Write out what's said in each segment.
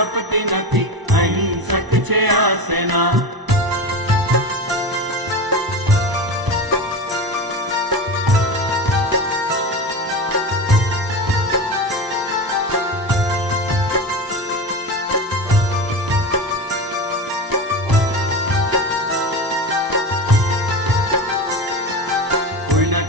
ખપતી નથી, અહિંસક છે આ સેના.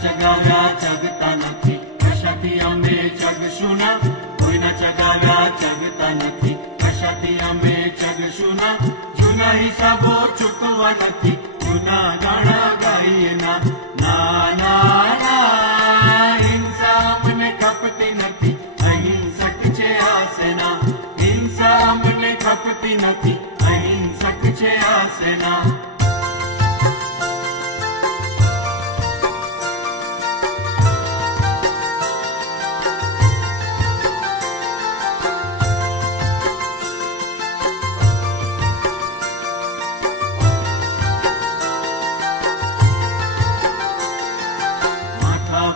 ચગાવ્યા ચગતા નથી, કશાથી અમે ચગશું ના. કોઈના ચગાવ્યા ચગતા નથી, કશાથી અમે ચગશું ના. જૂના હિસાબો ચૂકવા નથી, જૂના ગાણા ગાઈએ ના. ના ના ના, હિંસા અમને ખપતી નથી, અહિંસક છે આ સેના. હિંસા અમને ખપતી નથી, અહિંસક છે આ સેના.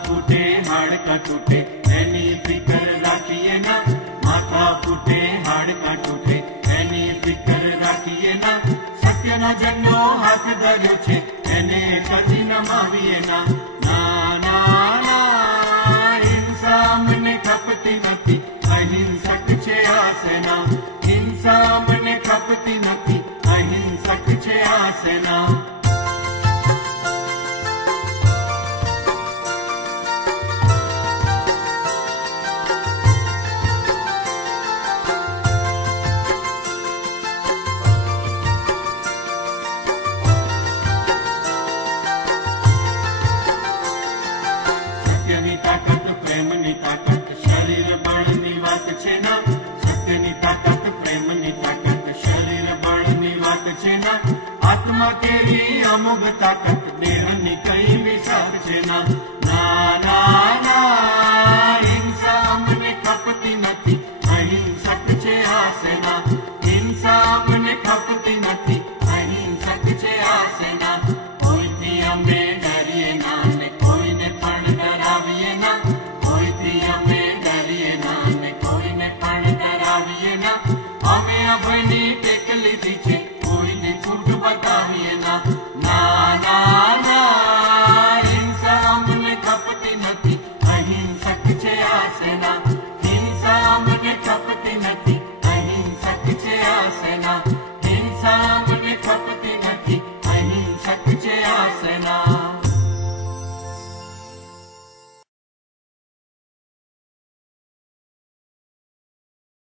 ફૂટે હાડકા તૂટે એની ફિકર રાખીએ ના. માથા ફૂટે હાડકા તૂટે એની ફિકર રાખીએ ના. સત્યના જન્મનો હાથ ધર્યો છે એને કદી નમાવીએ ના. ના ના ના, હિંસા અમને ખપતી નથી, અહિંસક છે આ સેના. હિંસા અમને ખપતી નથી, અહિંસક છે આ સેના. સત્યની તાકાત પ્રેમની તાકાત શરીર બળની વાત છે ના. સત્યની તાકાત પ્રેમની તાકાત શરીર બળની વાત છે ના. આત્મા કેવી અમોઘ તાકાત દેહની કઈ વિસાર છે ના. ના ના ના, હિંસા અમને ખપતી નથી, અહિંસક છે આ સેના. હિંસા અમને ખપતી નથી,